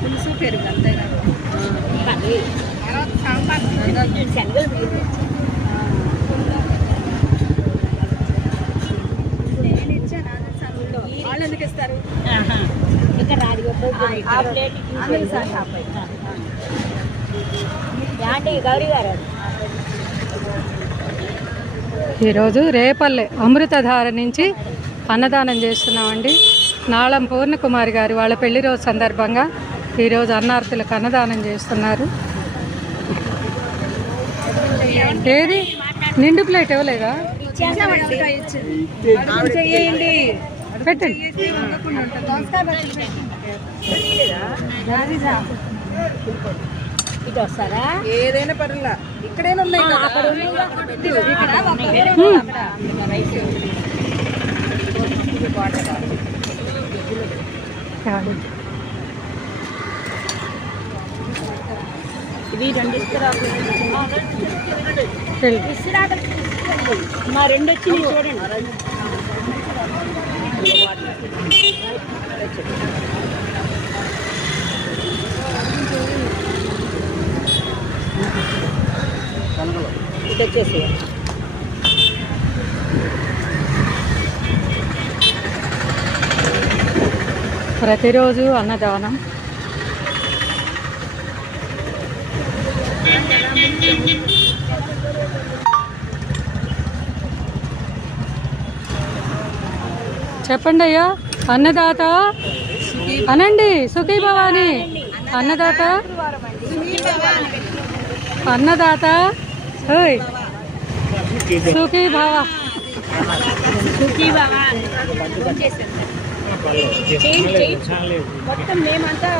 పులుసు పెరుగు అంతే నేను ఇచ్చాను వాళ్ళు ఎందుకు ఇస్తారు ఇక్కడ రాదు గౌరీ గారు. ఈరోజు రేపల్లె అమృతధార నుంచి అన్నదానం చేస్తున్నామండి. నాళం పూర్ణకుమారి గారు వాళ్ళ పెళ్లి రోజు సందర్భంగా ఈరోజు అన్నార్తులకు అన్నదానం చేస్తున్నారు. ఏది నిండు ప్లేట్ ఇవ్వలేదా? పెట్టండి. ఇటు వస్తారా? ఏదైనా పర్లా ఇక్కడైనా ఉన్నాయి. ఇవి రెండు ఇస్తురాకులు మా రెండు వచ్చి చూడండి. ఇటు వచ్చేసి ప్రతిరోజు అన్నదానం. చెప్పండి అయ్యా. అన్నదాత అనండి. సుఖీ భవాని. అన్నదాత అన్నదాత ఓయ్ సుఖీ భవ. మొత్తం మేమంతా